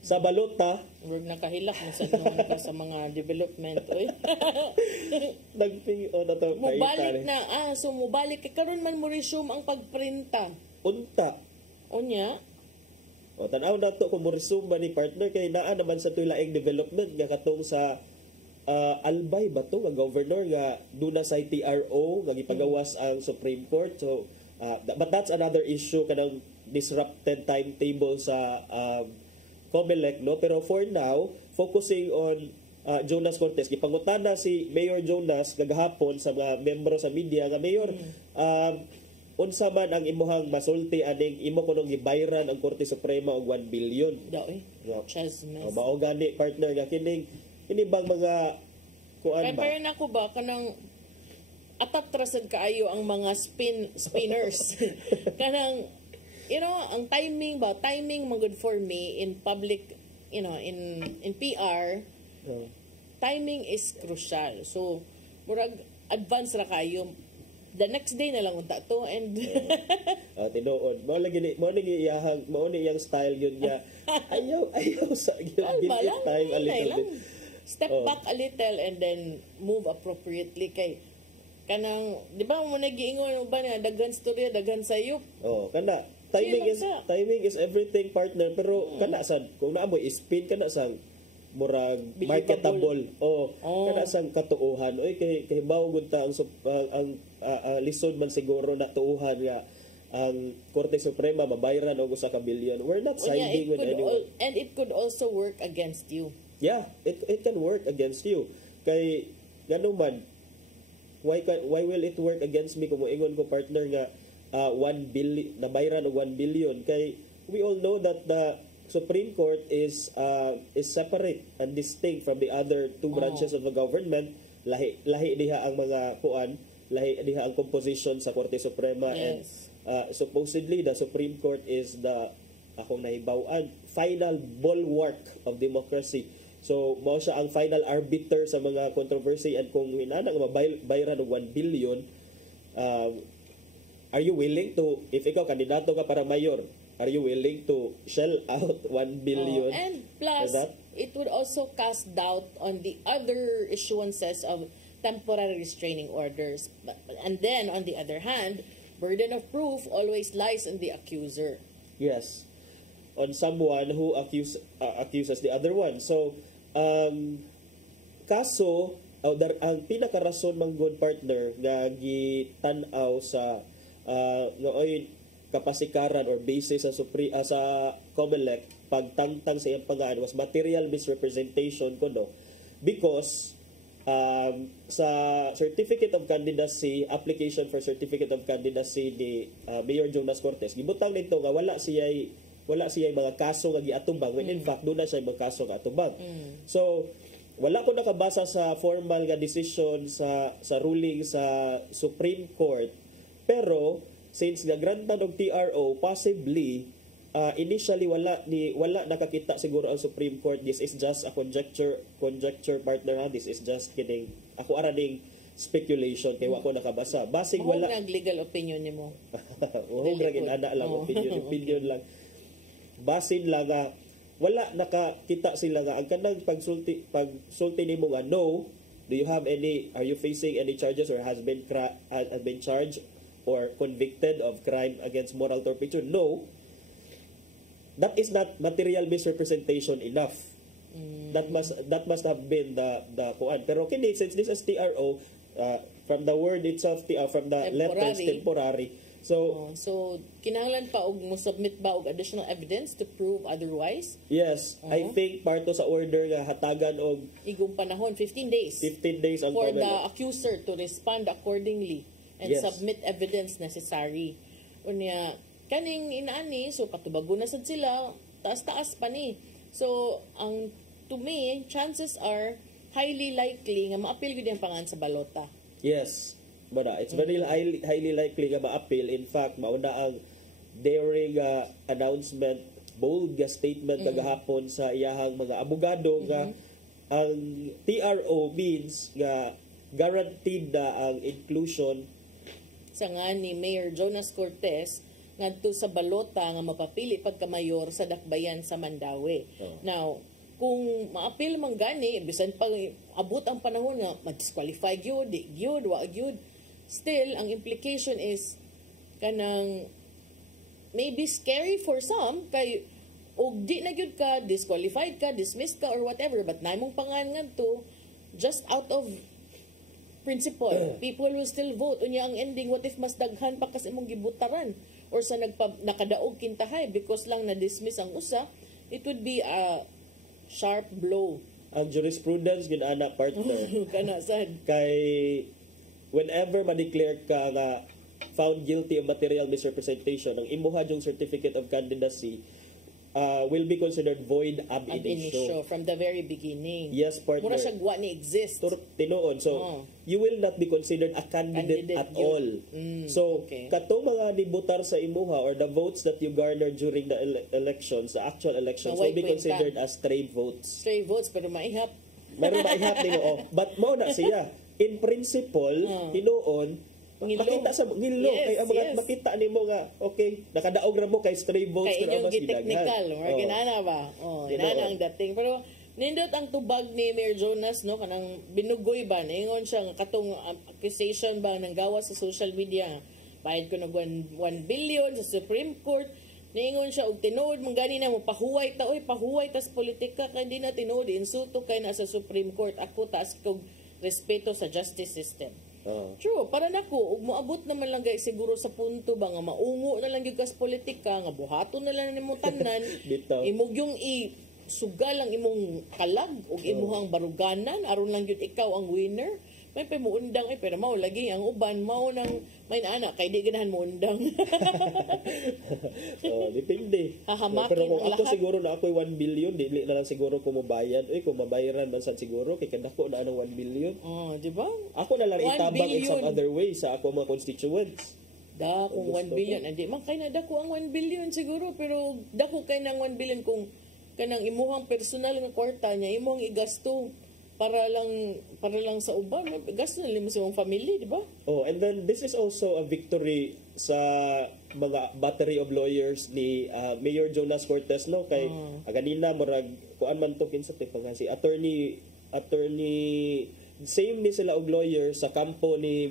sa balota. Murag nakahilak mo sa mga development. Nagpingo na to. Mubalik na. So mubalik karon man mo resume ang pagprinta. Unta. Unya. Tanaw na to kung mo resume ba ni partner kay naa naman sa tulaing development nga katong sa Albay ba to nga governor nga duna sa TRO nga gipagawas ang Supreme Court. So but that's another issue kanang disrupted timetable sa COMELEC, no? Pero for now, focusing on Jonas Cortez, gipangutana si Mayor Jonas kagahapon sa mga membro sa media nga Mayor, unsa man ang imuhang masulti aning imo kunong gibayran ang Korte Suprema og 1 billion. Daw Chesmes. Mao gani partner nga kining ini bang mga kuan ba? Pero nako ba kanang atatrasad kaayo ang mga spinners. Kanang ang timing good for me in public, in PR. Timing is crucial. So murag advance ra kayo. The next day na lang unta to and tinuod mao lagi iyang style yun niya. ayaw sa give it time a little bit. Step back a little and then move appropriately kay kanang di ba mo nagiingon ba na daghan storya daghan sayop. Kana timing is everything partner pero kana sad kung naa mo spin kana sang murag marketable kana sang katuohan kay bawo gud ta ang lisod man siguro na tuuhan nga ang Korte Suprema mabayran og usa ka bilyon. We're not siding with anyone. And it could also work against you. Yeah, it can work against you. Kay ganun man, why will it work against me kung moingon ko partner nga 1 billion nabayran og 1 billion kay we all know that the Supreme Court is separate and distinct from the other two branches of the government. Lahi diha ang mga kuan, lahi diha ang composition sa Korte Suprema. And supposedly the Supreme Court is the akong nahibaw-an final bulwark of democracy. So mao siya ang final arbiter sa mga controversy and kung hinanang mabayran og 1 billion, are you willing to, if ikaw kandidato ka para mayor, are you willing to shell out 1 billion? And plus, it would also cast doubt on the other issuances of temporary restraining orders. And then, on the other hand, burden of proof always lies on the accuser. Yes. On someone who accuses the other one. So, kaso, ang pinakarason mang good partner nga gitan-aw sa kapasikaran or basis sa COMELEC pagtangtang sa iyang pangaan was material misrepresentation because sa certificate of candidacy, application for certificate of candidacy ni Mayor Jonas Cortez, gibutang nito nga wala siya mga kaso nga giatubang when in fact doon na siya mga kaso nga atubang. So wala ko nakabasa sa formal nga decision sa ruling sa Supreme Court, pero since grantan og TRO, possibly initially wala nakakita siguro ang Supreme Court. This is just a conjecture partner ha. This is just kidding. Ako araning speculation kay wa ko nakabasa. Basig wala legal opinion nimo. Ra ana lang opinion lang. Basin lang nga wala nakakita sila nga ang kanang pagsulti nimo nga no, are you facing any charges or has been charged or convicted of crime against moral turpitude? No. That is not material misrepresentation enough. That must have been the kuan. Pero kini, since this is TRO, from the word itself, from the letters, temporary. So kinahanglan pa og mo submit ba og additional evidence to prove otherwise? Yes, I think part to sa order nga hatagan og igong panahon 15 days. 15 days ang for the accuser to respond accordingly and submit evidence necessary. Unya kaning inaani, so patubago na sad sila, taas-taas pa ni. So to me, chances are highly likely nga ma-appeal gud ang pangan sa balota. Yes. But it's very highly likely nga ma-appeal. In fact, mauna ang daring announcement, bold statement kagahapon sa iyahang mga abogado nga ang TRO means nga guaranteed na ang inclusion sa nga ni Mayor Jonas Cortez ngadto sa balota nga mapapili pagkamayor sa dakbayan sa Mandawi. Now, kung ma-appeal man gani, bisan pa abot ang panahon nga ma-disqualify gyud, di gyud, wa gyud, still ang implication is kanang maybe scary for some kay og di na gyud ka disqualified ka, dismissed ka or whatever, but naimong pangan ngadto just out of principle, people will still vote. Unya ang ending, what if mas daghan pa kasi imong gibutaran? or sa nakadaog kintahay because lang na-dismiss ang usa, it would be a sharp blow. Ang jurisprudence ginana partner kana sad kay whenever ma-declare ka nga found guilty of material misrepresentation, ang imuha yung certificate of candidacy will be considered void ab initio from the very beginning. Yes, partner. Mura siya guwa ni exist. Tinuod. So, you will not be considered a candidate at all. So, katong mga nibutar sa imuha or the votes that you garner during the elections, the actual elections, will be considered as stray votes. Stray votes, pero maihap. Meron maihap nimo. But mo na siya. In principle, tinuon, makita sa ngilong kay ang mga makita nimo nga okay nakadaog ra mo kay stray votes kay inyong technical or kinana ba inana ang dating pero nindot ang tubag ni Mayor Jonas no kanang binugoy ba ningon siya nga katong accusation ba nang gawa sa social media bayad ko ng 1 billion sa Supreme Court ningon siya og tinuod man gani na mo pahuway ta tas politika kay di na tinuod insulto kay na sa Supreme Court ako taas kog respeto sa justice system. True, para nako moabot naman lang guys siguro sa punto ba nga maungo na lang gyud kas politika nga buhaton na lang nimo tanan imog yung sugal ang imong kalag ug imuhang baruganan aron lang gyud ikaw ang winner. May muundang pero mao lagi ang uban mao nang may anak kay di ganahan muundang. Depende. Pero kung ako siguro na ako 1 billion, dili na lang siguro ko mabayad. Kung mabayaran man sad siguro kay kadako na ang 1 billion. Di ba? Ako na lang itabang in some other way sa ako mga constituents. Kung 1 billion, hindi man kay na dako ang 1 billion siguro pero dako kay nang 1 billion kung kanang imuhang personal nga kwarta niya imuhang igasto para lang sa uban gasto na limo sa imong family, di ba? And then this is also a victory sa mga battery of lawyers ni Mayor Jonas Cortez no kay ganina murag kuan man to kinsa si attorney same ni sila og lawyer sa kampo ni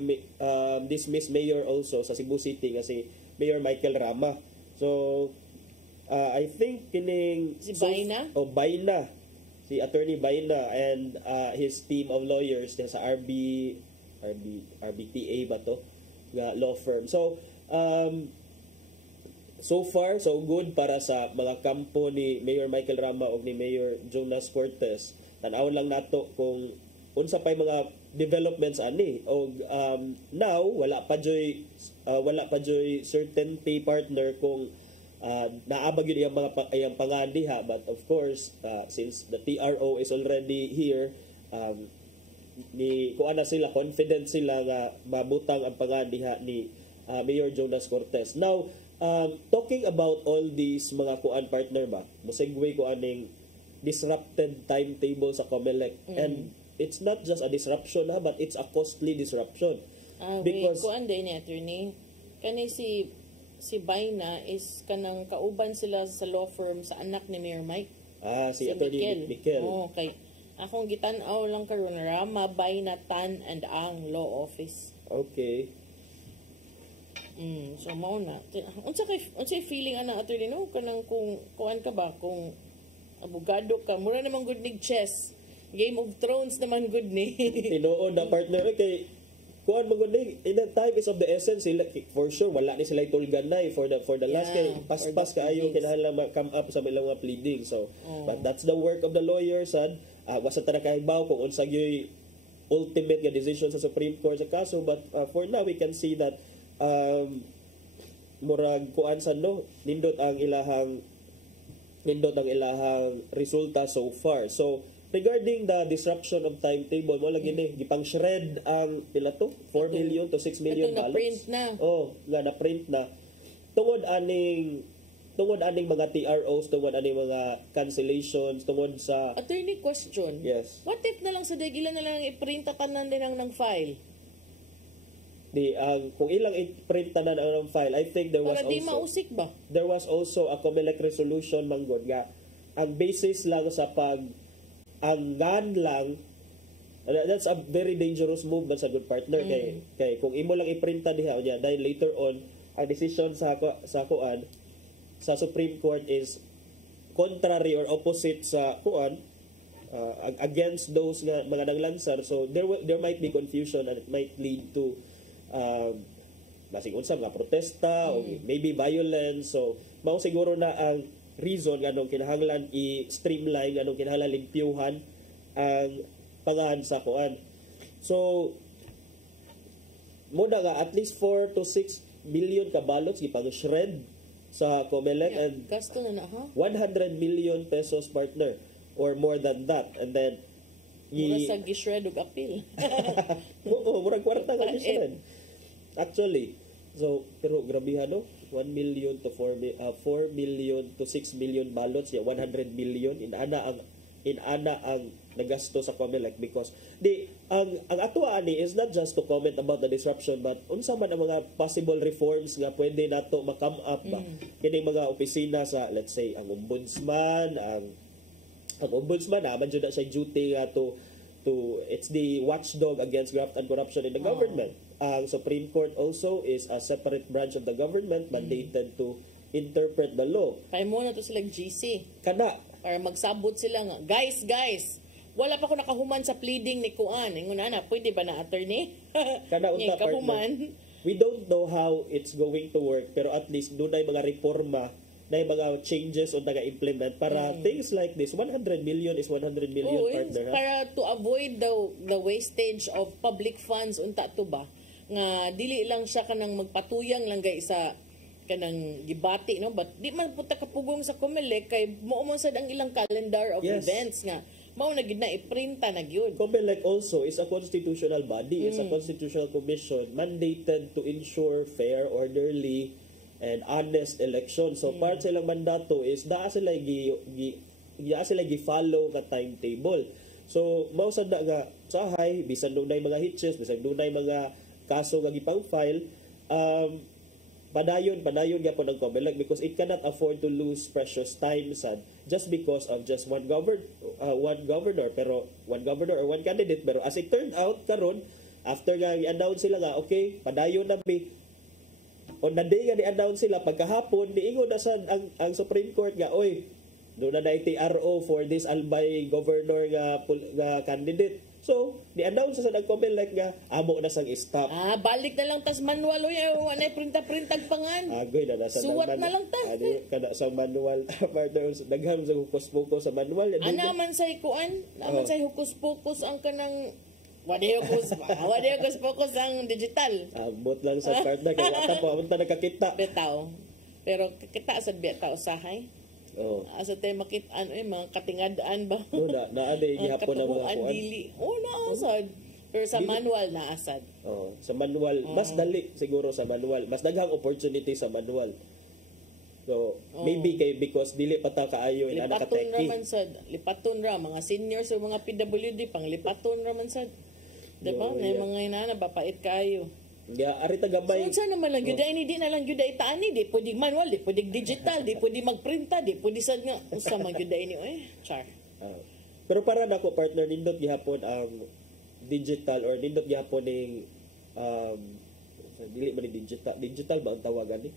dismissed mayor also sa Cebu City nga si Mayor Michael Rama. So I think kining si Baina Baina si Attorney Baina and his team of lawyers sa RBTA ba to nga law firm. So so far so good para sa mga kampo ni Mayor Michael Rama o ni Mayor Jonas Cortez. Tan-aw lang nato kung unsa pay mga developments ani og now wala pa joy certainty partner kung naabag yun yung pangandiha but of course since the TRO is already here kuan na sila confident sila nga mabutang ang pangandiha ni Mayor Jonas Cortez. Now talking about all these mga kuan partner ba mosegue ko aning disrupted timetable sa COMELEC and it's not just a disruption but it's a costly disruption because kuan din ni attorney kani si Baina is kanang kauban sila sa law firm sa anak ni Mayor Mike. Si Attorney Mikel. Okay. Akong gitan-aw lang karon Rama, Baina, Tan and Ang Law Office. Okay. So mao na. Unsa feeling ana attorney no kanang kung kuan ka ba kung abogado ka mura namang good nig chess. Game of Thrones naman good ni. Tinuod na partner kay kuan magud in the time is of the essence sila for sure wala ni sila tulgan na for the last kay paspas kaayo kinahanglan come up sa ilang mga pleading so but that's the work of the lawyers and wasa ta nakahibaw kung unsa gyoy ultimate nga decision sa Supreme Court sa kaso but for now we can see that murag kuan sad no nindot ang ilahang resulta so far. So regarding the disruption of timetable, mo lagi ni gipang shred ang pila to 4 million to 6 million ballots. Na-print na. Nga na-print na. Tungod aning mga TROs, tungod aning mga cancellations, tungod sa attorney question. Yes. What if na lang sa dagilan na lang i-print tanan din ang file? Kung ilang i-print tanan ang file, I think there was para di mausik ba? There was also a COMELEC resolution manggod nga ang basis lang sa anggan lang that's a very dangerous move sa good partner kay kung imo lang iprinta diha unya dahil later on ang decision sa kuan sa Supreme Court is contrary or opposite sa kuan against those nga mga naglansar so there might be confusion and it might lead to basig unsa mga protesta o maybe violence. So mao siguro na ang reason nganong kinahanglan i-streamline, nganong kinahanglan limpyuhan ang pangahan sa kuan. So mo na nga at least 4 to 6 million ka ballots gipang shred sa COMELEC and gasto na ha? 100 million pesos partner or more than that. And then mura sa gishred ug apil. Oo, murag kwarta nga gishred. Actually, so pero grabe no? 1 million to 4 million to 6 million ballots, 100 million in ana ang nagasto sa COMELEC because ang ato ani is not just to comment about the disruption but unsa man ang mga possible reforms nga pwede nato ma-come up ba kining mga opisina sa let's say ang ombudsman naman jud na siya duty nga to it's the watchdog against graft and corruption in the government. Ang Supreme Court also is a separate branch of the government mandated to interpret the law. Kaya mo na to sila GC. Kana para magsabot sila nga, guys, wala pa ko nakahuman sa pleading ni Kuan. Ingon na, pwede ba na attorney? Kana unta kahuman. We don't know how it's going to work pero at least doon ay mga reforma na mga changes o naga-implement para things like this. 100 million is 100 million partner. Para to avoid the wastage of public funds unta to ba nga dili lang siya kanang magpatuyang lang gay sa kanang gibati no but di man punta kapugong sa COMELEC kay mao man sad ang ilang calendar of events nga mao na gid na iprinta na gyud. COMELEC also is a constitutional body, is a constitutional commission mandated to ensure fair, orderly and honest election. So part silang mandato is daa sila gi-follow ka timetable. So mao sad na nga sahay bisan dunay mga hitches, bisan dunay mga kaso nga gipang file padayon gyapon ang COMELEC because it cannot afford to lose precious time sad just because of just one governor or one candidate. Pero as it turned out karon after nga i-announce sila nga okay padayon na bi on the day nga i-announce sila pagkahapon niingon na sad ang Supreme Court nga oy do na TRO for this albay governor nga candidate. So, ni-announce sa ng COMELEC nga amo na sang stop. Balik na lang tas manual oy, wala printa-printag pangan. Agoy na nasa suwat na lang ta. Kada sa manual, partners, daghan sa hukus-pukus sa manual. Naman sa ikuan, naman sa hukus-pukus ang kanang wadi hukus-pukus ang digital. Bot lang sa partner kay ata pa unta nakakita. Betaw. Pero kakita sad betaw usahay. Asa tayo makita mga katingadaan ba? Naaday gihapon na mga kuan. Naasad. Pero sa manual naasad. Sa manual mas dali siguro sa manual. Mas daghang opportunity sa manual. So maybe because dili pa ta kaayo ina nakateki. Lipaton ra mga seniors o mga PWD panglipaton ra man sad. Diba? Na mga inana bapait kaayo. Ari tagamay. So naman lang gyud di na lang gyud itaani di pwede manual, di pwede digital, di pwede magprinta, di pwede sad nga usa man gyud ini char. Pero para nako partner nindot gihapon ang digital or nindot gihapon ning dili man digital ba ang tawagan ni?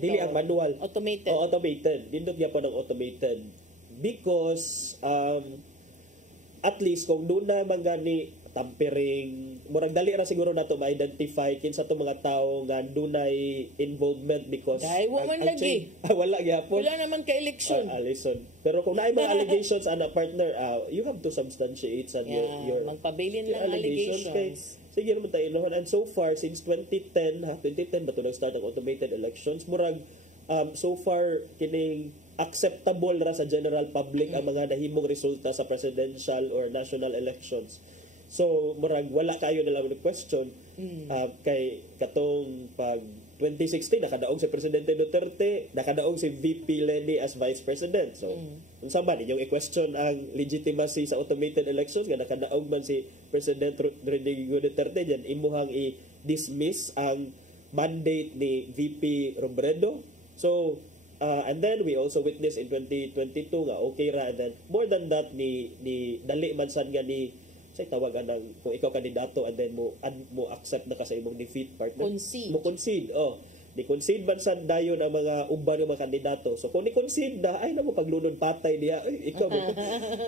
Dili ang manual. Automated. Automated. Nindot gihapon ang automated because at least kung doon na mangani tampering murag dali ra siguro nato ma-identify kinsa to mga tawo nga dunay involvement because wala lagi wala gyapon wala naman ka election pero kung naay mga allegations ana partner you have to substantiate sa your magpabilin lang allegations kay sige mo tayo ilohon and so far since 2010 ba to nag-start ang automated elections murag so far kining acceptable ra sa general public ang mga nahimong resulta sa presidential or national elections. So, murag wala kayo na lang question kay katong pag 2016 nakadaog si Presidente Duterte, nakadaog si VP Leni as Vice President. So, unsa man inyong i-question ang legitimacy sa automated elections nga nakadaog man si President Rodrigo Duterte diyan imuhang i-dismiss ang mandate ni VP Robredo. So, and then we also witnessed in 2022 nga okay ra and then more than that ni dali man sad nga ni say tawagan ng kung ikaw kandidato and then mo accept na ka sa imong defeat partner mo concede ni concede man sad dayon ang mga uban ng mga kandidato so kung ni concede na ay na mo paglunod patay diha ikaw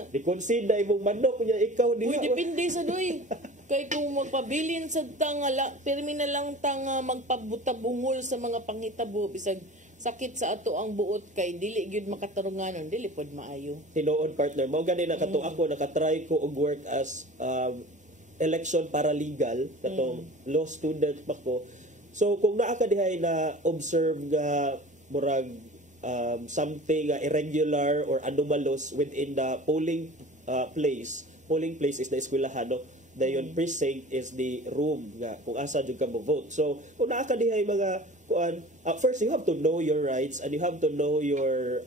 ni concede na imong manok niya ikaw diha depende sa doy Kay kung magpabilin sa tangala, pirmi na lang tanga magpabutabungol sa mga panghitabo bisag sakit sa ato ang buot kay dili gyud makatarunganon, dili pod maayo. Tinuod partner, mao gani nakato ako nakatry ko og work as election paralegal katong law student pa ko. So kung naa ka dihay na observe nga murag something irregular or anomalous within the polling place. Polling place is the eskwelahan, no? Dayon precinct is the room nga kung asa jud ka mo vote. So kung naa ka dihay mga kuan, first you have to know your rights and you have to know your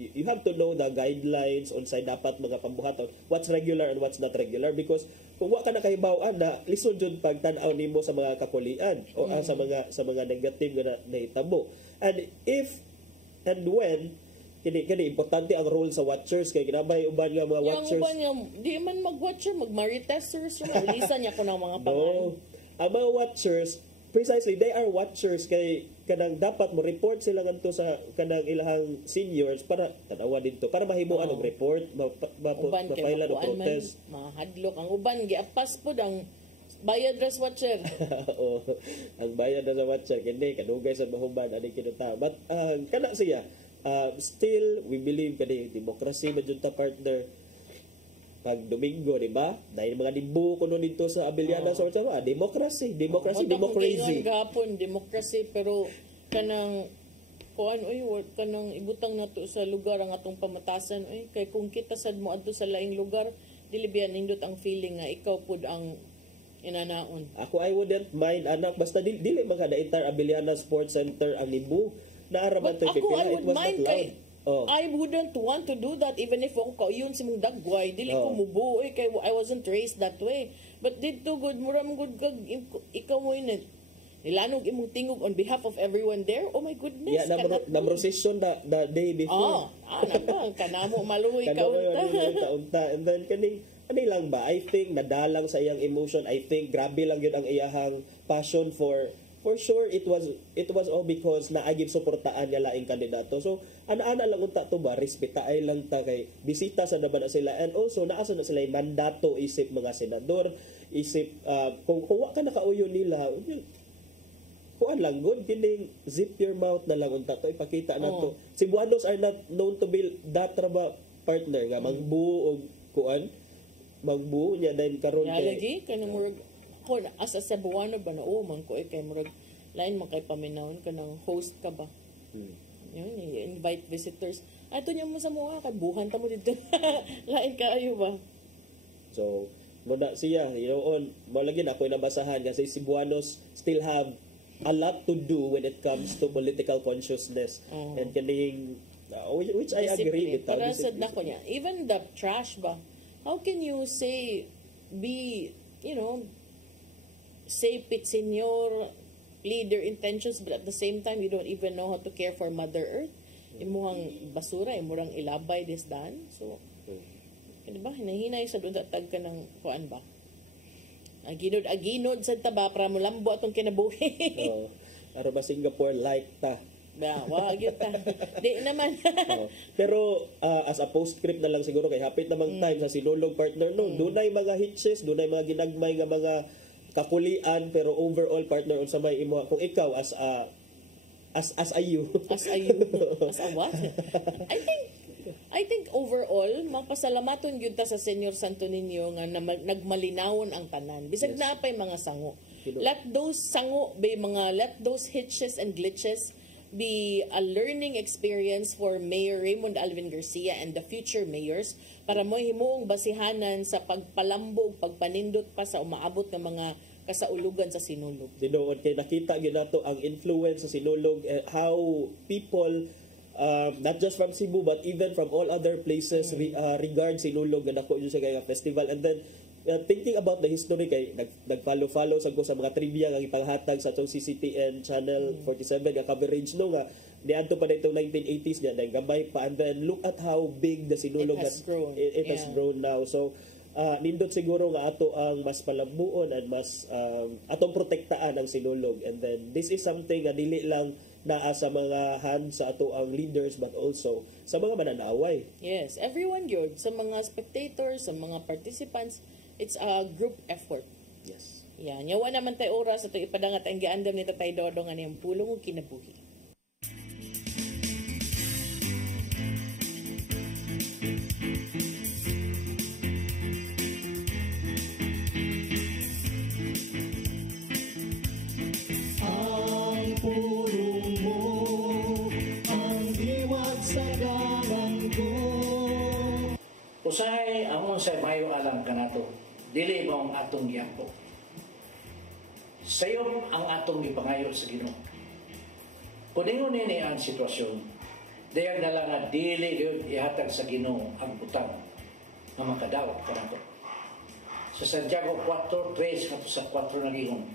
you have to know the guidelines unsay dapat mga pambuhaton, what's regular and what's not regular, because kung wa ka na kahibaw-an na lisod jud pagtan-aw nimo sa mga kapulian o sa mga negative nga nahitabo. And if and when kini importante ang role sa watchers kay ginabay uban nga mga watchers. Yang uban nga di man mag-watcher, mag-maritesters, releasean niya ko ng mga pangalan. Ang mga watchers, precisely they are watchers kay kanang dapat mo report sila ngadto sa kanang ilahang seniors para tanawa dito para mahimuan og report, mapailan og protest. Mahadlok ang uban giapas pod ang bayad ras watcher. Ang bayad ras watcher kini kadugay sa mahuban ani kinuta. But kana siya still we believe kani democracy man jud ta partner. Pag Domingo, di ba? Dahil mga dibu kuno dito sa Abiliana sa democracy, gapon democracy, pero kanang kuan kanang ibutang nato sa lugar ang atong pamatasan kay kung kita sad mo adto sa laing lugar dili biyan nindot ang feeling nga ikaw pud ang inanaon. Ako I wouldn't mind anak basta dili man kada entire Abiliana Sports Center ang nibu naaraman to pipila, it was not loud. I wouldn't want to do that even if ako kauyon si mong dagway dili ko mubuo kay I wasn't raised that way, but dito good muram good kag ikaw mo nilanog imong tingog on behalf of everyone there. Oh my goodness, na procession the day before kanamo maluoy kaunta and then kani lang ba, I think nadalang sa iyang emotion. I think grabe lang yun ang iyahang passion for sure it was all because naagib suportaan niya laing kandidato. So ana-ana lang unta to ba respetaay lang ta kay bisita sa naban sila, and also naasa na sila mandato isip mga senador, isip kung wa ka nakauyon nila kuan lang good kining zip your mouth na lang unta to ipakita nato. Cebuanos are not known to be that partner nga magbuo og kuan magbuo niya dahil karon kay lagi kanang murag ko as a Cebuano ba na man ko kay murag lain man kay paminawon ka ng host ka ba. Yun, invite visitors. Ato niya mo sa mga kabuhan ta mo dito. Lain ka ayo ba. So, muna siya, mo lagi na ako nabasahan kasi Cebuanos still have a lot to do when it comes to political consciousness and kaning which I agree with. Para sad na ko niya. Even the trash ba. How can you say say Pitsenyor, plead their intentions, but at the same time, you don't even know how to care for Mother Earth. Imuhang basura, imurang ilabay disdan. So, diba, hinahinay sa doon tag ka ng kuan ba? Aginod sa taba para mo lambo atong kinabuhi. Aro ba Singapore like ta? Wag yun ta. Di naman. Pero as a postscript na lang siguro kay hapit namang time sa sinulog partner dunay mga hitches, dunay mga ginagmay nga mga kapulian, pero overall partner unsa may imo kung ikaw as a what? I think overall mapasalamaton gyud ta sa Senior Santo Niño nga nagmalinawon ang tanan bisag napay mga sango. Let those hitches and glitches be a learning experience for Mayor Raymond Alvin Garcia and the future mayors para mo himuong basihanan sa pagpalambog, pagpanindot pa sa umaabot ng mga kasaulugan sa Sinulog. Dinoon kay nakita gyud nato ang influence sa Sinulog, how people not just from Cebu but even from all other places regard Sinulog nga dako yun sa kay festival. And then thinking about the history kay nag-follow sa mga trivia nga ipanghatag sa atong CCTN Channel 47 nga coverage nga niadto pa dito 1980s niya dahil gabay pa, and then look at how big the Sinulog has grown now. So nindot siguro nga ato ang mas palabuon and mas atong protektaan ang Sinulog, and then this is something nga dili lang naa sa mga hand sa ato ang leaders but also sa mga mananaway. Yes, everyone yun, sa mga spectators, sa mga participants, It's a group effort. Yes. Yan. Yawa naman tayo oras at ipadangat ang giandam ni Tatay Dodong ang iyang pulong o kinabuhi. Ang pulong mo, ang diwag sa dalan ko. Usahay amon sa mayo alam kanato, dili mo ang atong giampo. Sayo ang atong gipangayo sa Ginoo. Kuningon nini ang sitwasyon, dayag na lang nga dili gyud ihatag sa Ginoo ang butang nga makadawat kanato. Sa Santiago 4:3 ngadto sa 4 nagingon,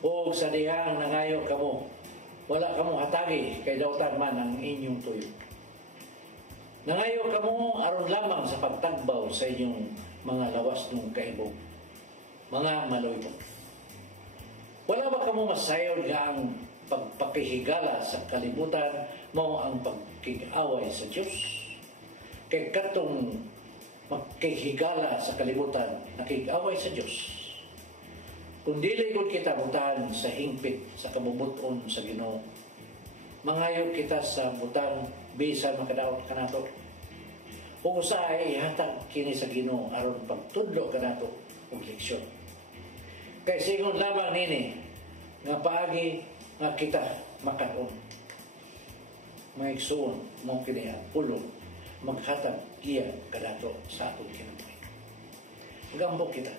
o sa dihang nangayo kamo, wala kamo hatagi kay dawtan man ang inyong tuyo. Nangayo kamo aron lamang sa pagtagbaw sa inyong mga lawas ng kaibog, mga maloybo. Wala ba kamo masayod nga ang pagpakihigala sa kalibutan mo ang pagkig-away sa Diyos? Kay katong magkihigala sa kalibutan, nakig-away sa Diyos. Kung dili gud kita butahan sa hingpit sa kabubuton sa Ginoo, mangayo kita sa butang bisan makadaot kanato. Kung usahay ihatag kini sa Ginoo aron pagtudlo kanato og leksyon. Kay sigon lamang nini nga paagi nga kita makaon. Maigsuon mo kini ang pulong maghatag giya kanato sa atong kinabuhi. Gambok kita.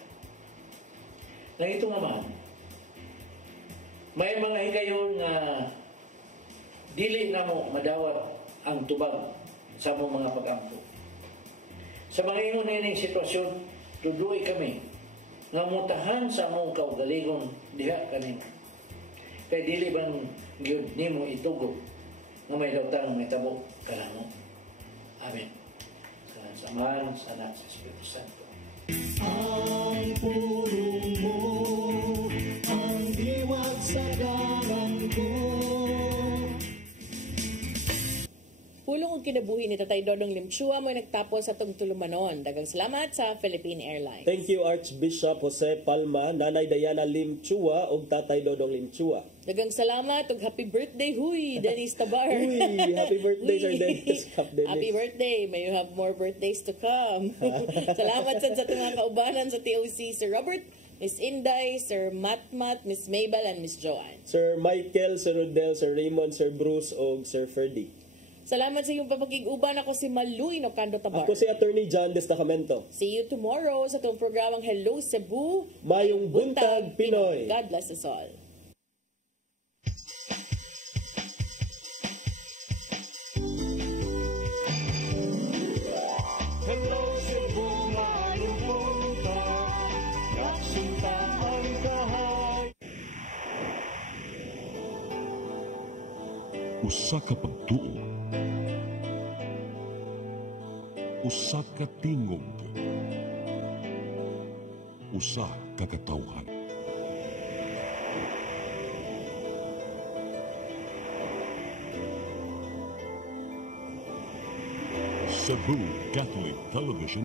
Nang ito naman, may mga higayon nga dili na mo madawat ang tubag sa mong mga pag-ampo. Sa mga ingon nining sitwasyon, tuduy kami nga mutahan sa mong kaugalingon diha kanina. Kay dili bang gyud nimo itugot nga may dawtang mitabo kanamo. Amen. Sa Amahan, sa Anak, sa Espiritu Santo. Ang pulong mo, ang diwag sa dalan ko. Pulong og kinabuhi ni Tatay Dodong Limchua mo nagtapos sa tong tulumanon. Daghang salamat sa Philippine Airlines. Thank you Archbishop Jose Palma, Nanay Diana Limchua ug Tatay Dodong Limchua. Daghang salamat ug happy birthday huy Dennis Tabar. Uy, happy birthday Sir Dennis. Happy birthday. May you have more birthdays to come. Salamat sa mga kaubanan sa TOC, Sir Robert, Miss Inday, Sir Matmat, Miss Mabel, and Miss Joanne. Sir Michael, Sir Rodel, Sir Raymond, Sir Bruce ug Sir Ferdy. Salamat sa iyong papakig-uban. Ako si Maluy Nocando Tabar. Ako si Attorney John Destacamento. See you tomorrow sa itong programang Hello Cebu. Mayong Buntag Pinoy. God bless us all. Hello Cebu, mayong buntag, nagsunta ang kahay. Usa ka pagtuo, usa ka tingog, usa ka katawhan. Cebu Catholic Television